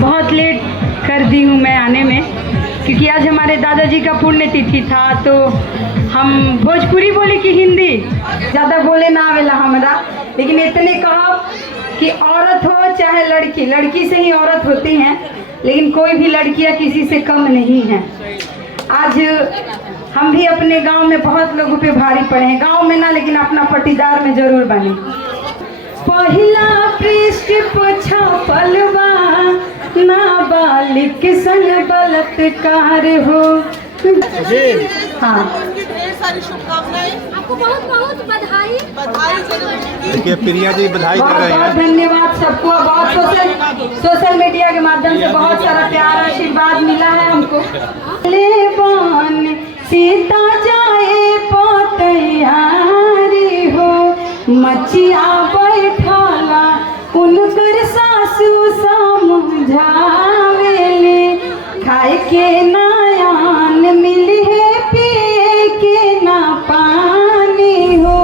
बहुत लेट कर दी हूँ मैं आने में, क्योंकि आज हमारे दादाजी का पुण्यतिथि था। तो हम भोजपुरी बोले कि हिंदी ज़्यादा बोले ना आवेला हमरा, लेकिन इतने कहो कि औरत हो चाहे लड़की, लड़की से ही औरत होती हैं, लेकिन कोई भी लड़कियां किसी से कम नहीं हैं। आज हम भी अपने गांव में बहुत लोगों पे भारी पड़े हैं, गांव में ना लेकिन अपना पटीदार में जरूर बने। पहिला पृष्ठ छपलवा नाबालिग संग बलात्कार हो। हाँ, सारी शुभकामनाएं, आपको बहुत बहुत बधाई। देखिए प्रिया जी बधाई कर रहे हैं। बहुत धन्यवाद सबको। बहुत सोशल मीडिया के माध्यम से बहुत सारा प्यार आशीर्वाद मिला है हमको। लेबन सीता जाए पतयारी हो, मचिया बैठाला उनकर सासू समझावेले, खाए के नयान मिले पिए के ना पानी हो।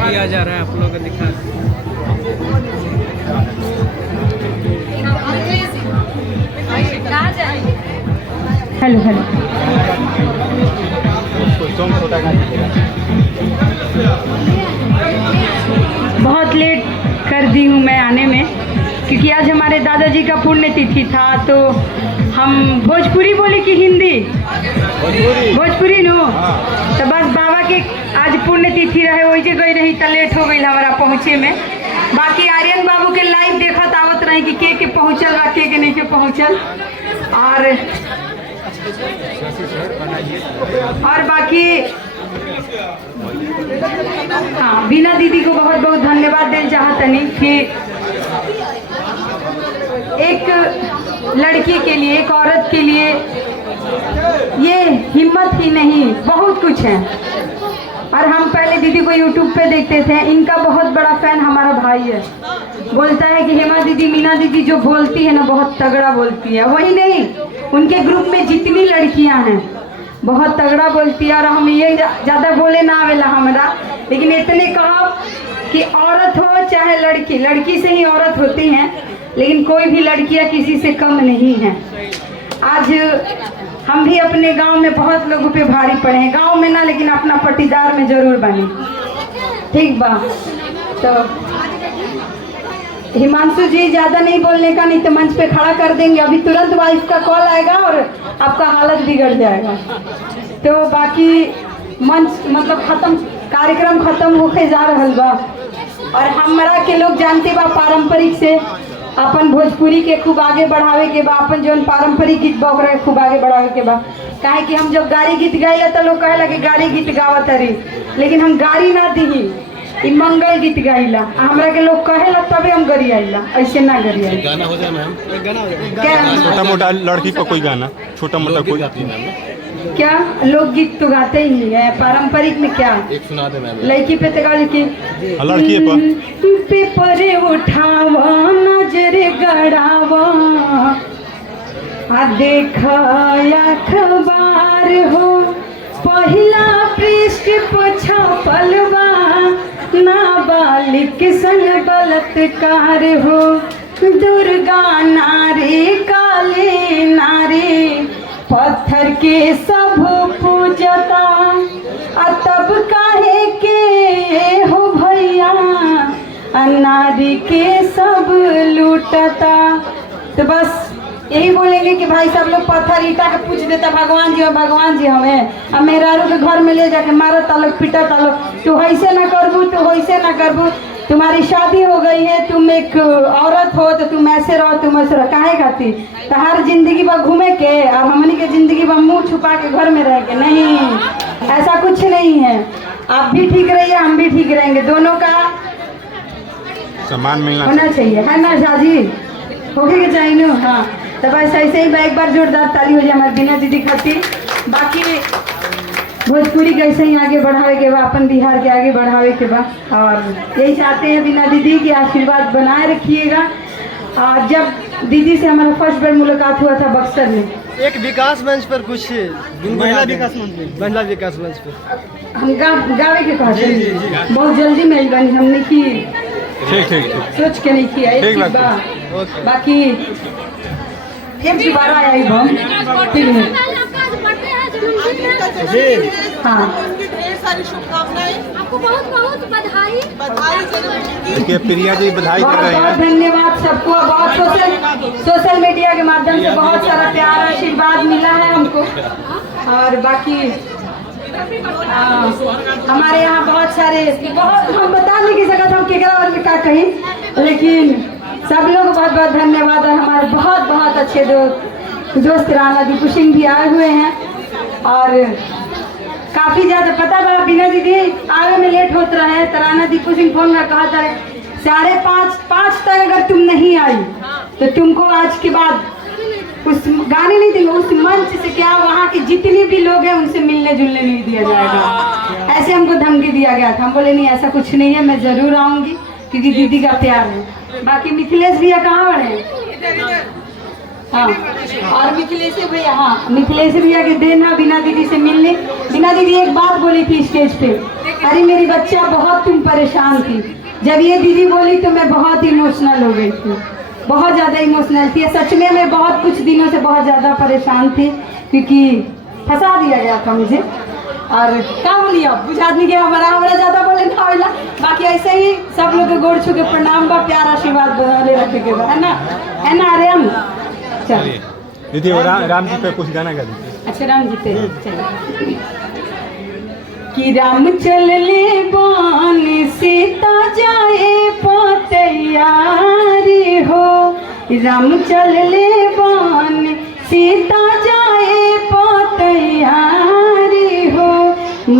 किया जा रहा है, आप लोगों को दिखा। हेलो हेलो, बहुत लेट कर दी हूँ मैं आने में, क्योंकि आज हमारे दादाजी का पुण्यतिथि था। तो हम भोजपुरी बोले कि हिंदी भोजपुरी नो, तो बस बाबा के आज पुण्यतिथि रहे, वही गई रही तो लेट हो गई हमारा पहुँचे में। बाकी आर्यन बाबू के लाइव देखत आवत रही कि के पहुँचल बा के नहीं के पहुँचल। और बाकी हाँ, बीना दीदी को बहुत बहुत धन्यवाद देना चाहतनी कि एक लड़की के लिए, एक औरत के लिए ये हिम्मत ही नहीं, बहुत कुछ है। और हम पहले दीदी को यूट्यूब पे देखते थे, इनका बहुत बड़ा फैन हमारा भाई है, बोलता है कि हेमा दीदी, मीना दीदी जो बोलती है ना बहुत तगड़ा बोलती है। वही नहीं, उनके ग्रुप में जितनी लड़कियां हैं बहुत तगड़ा बोलती है। और हम ये ज़्यादा बोले ना आवेला हमरा, लेकिन इतने कहो कि औरत हो चाहे लड़की, लड़की से ही औरत होती हैं, लेकिन कोई भी लड़कियां किसी से कम नहीं हैं। आज हम भी अपने गांव में बहुत लोगों पे भारी पड़े हैं, गांव में ना लेकिन अपना पटीदार में जरूर बने। ठीक बा, तो हिमांशु जी ज़्यादा नहीं बोलने का, नहीं तो मंच पे खड़ा कर देंगे। अभी तुरंत वाइफ का कॉल आएगा और आपका हालत बिगड़ जाएगा। तो बाकी मंच मतलब खत्म, कार्यक्रम खत्म होके जा रहा बा। और हमारा के लोग जानते बा पारंपरिक से अपन भोजपुरी के खूब आगे बढ़ावे के बा, अपन जो पारंपरिक गीत बा ओकरा खूब आगे बढ़ावे के बा। काहे कि हम जब गाड़ी गीत गाइला तो लोग कहेला कि गाड़ी गीत गावत रही, लेकिन हम गाड़ी ना दी, ई मंगल गीत गाइला। हमरा के लोग कहेला तबे हम गरी आइला, ऐसे ना गरी आइला। गाना हो जाए मैम, एक गाना हो क्या छोटा मोटा लड़की को कोई गाना, छोटा मोटा कोई क्या लोकगीत तो गाते ही है, पारंपरिक में क्या एक सुना दे मैम। लड़की पे तो गाली की लड़की पेपर उठावा नजर गड़ावा आ देखा अखबार हो, पहिला पृष्ठ छपलवा नाबालिग संग बलात्कार हो। दुर्गा नारी काले नारी पत्थर के सब पूजता, तब काहे के हो भैया नारी के सब लूटता। तो बस यही बोलेंगे कि भाई सब लोग पत्थर ईटा के पूछ देता भगवान जी, और भगवान जी हमें अब मेहरारू के घर में ले जाके मारो तालो पीटा तालो, तू ऐसे ना करबू, तू वैसे ना करबू, तुम्हारी शादी हो गई है, तुम एक औरत हो तो तुम ऐसे रहो, तुम ऐसे रहो। काहे खाती तो हर जिंदगी बा घूमे के और हमनी के जिंदगी बा मुंह छुपा के घर में रह के? नहीं, ऐसा कुछ नहीं है। आप भी ठीक रहिए, हम भी ठीक रहेंगे, दोनों का सम्मान मिलना होना चाहिए, है ना शादी होके के चाहिए ना। हाँ, तो बस ऐसे ही एक बार जोरदार ताली हो जाए हमारे बीना दीदी खातिर। बाकी भोजपुरी कैसे ही आगे बढ़ावे के बा, अपन बिहार के आगे बढ़ावे के बा, और यही चाहते हैं बीना दीदी की आशीर्वाद बनाए रखिएगा। जब दीदी से हमारा फर्स्ट बार मुलाकात हुआ था बक्सर में, एक विकास मंच पर कुछ महिला विकास मंच पे। महिला विकास मंच पर हम गावे के कहते हैं बहुत जल्दी मिल बनी हमने की ठीक ठीक ठीक सोच के नहीं किया एक ठीक चीज बात बा बाकी फिर दोबारा आई हम ठीक है हाँ ढेर सारी शुभकामनाएं। आपको बहुत बहुत बधाई। बधाई जन्मदिन की। देखिए प्रिया जी बधाई कर बहुत रहे बहुत हैं। धन्यवाद सबको बहुत सोशल मीडिया के माध्यम से बहुत सारा प्यार आशीर्वाद मिला है हमको और बाकी हमारे यहाँ बहुत सारे बहुत हम बता नहीं की सकते हम केकरा और में क्या कहीं लेकिन सब लोग बहुत बहुत धन्यवाद और हमारे बहुत बहुत अच्छे दोस्त राणा दीपू सिंह भी आए हुए हैं और काफी ज्यादा पता बा बिना दीदी आगे में लेट होते रहे तो राणा दीपू सिंह फोन में कहा था 5:30 तक अगर तुम नहीं आई तो तुमको आज के बाद उस गाने नहीं देंगे उस मंच से क्या वहाँ के जितने भी लोग हैं उनसे मिलने जुलने नहीं दिया जाएगा ऐसे हमको धमकी दिया गया था हम बोले नहीं ऐसा कुछ नहीं है मैं जरूर आऊंगी क्योंकि दीदी का प्यार है बाकी मिथिलेश भैया कहाँ बड़े हाँ और मिथिलेश भैया हाँ मिथिलेश भैया के देना बिना दीदी से मिलने बिना दीदी एक बात बोली थी स्टेज पे अरे मेरी बच्चा बहुत तुम परेशान थी जब ये दीदी बोली तो मैं बहुत इमोशनल हो गई थी बहुत ज़्यादा इमोशनल थी सच में मैं बहुत कुछ दिनों से बहुत ज़्यादा परेशान थी क्योंकि फंसा दिया गया था मुझे और क्या बोलिए अब बुझा आदमी के हमारा ज़्यादा बोले ना होला बाकी ऐसे ही सब लोग के गोड़ छू के प्रणाम बा प्यार आशीर्वाद बने रखे के बा है ना आर्यन चल दीदी राम जी पे कुछ गाना गा दीजिए। अच्छा राम जी पे चलो कि राम चलले बान सीता जाए पतैयारी हो राम चलले बान सीता जाए पतैयारी हो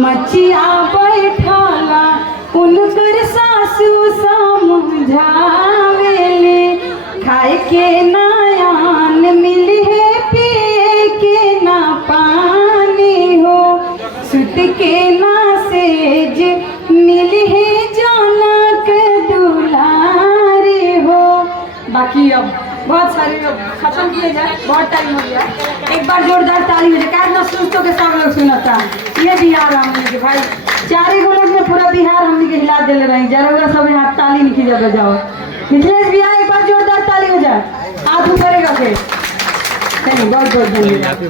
मचिया बैठाला उनकर सासू समझावेले खाए के नायान मिली है पिए के ना पानी हो सुत के ना सेज मिली है जनक दुलारी हो बाकी अब बहुत सारे लोग खत्म किए जाए बहुत टाइम हो गया एक बार जोरदार ताली हो जाए क्या सुनतों के सब लोग सुनता ये बिहार हमने के भाई 4 लोग में पूरा बिहार हमने के हिला दिले रही जरा सब यहाँ ताली नहीं खींचा बजाओ मिथिलेश भैया एक बार जोरदार ताली हो जाए हाथ ऊपर करके चलिए बहुत बहुत धन्यवाद।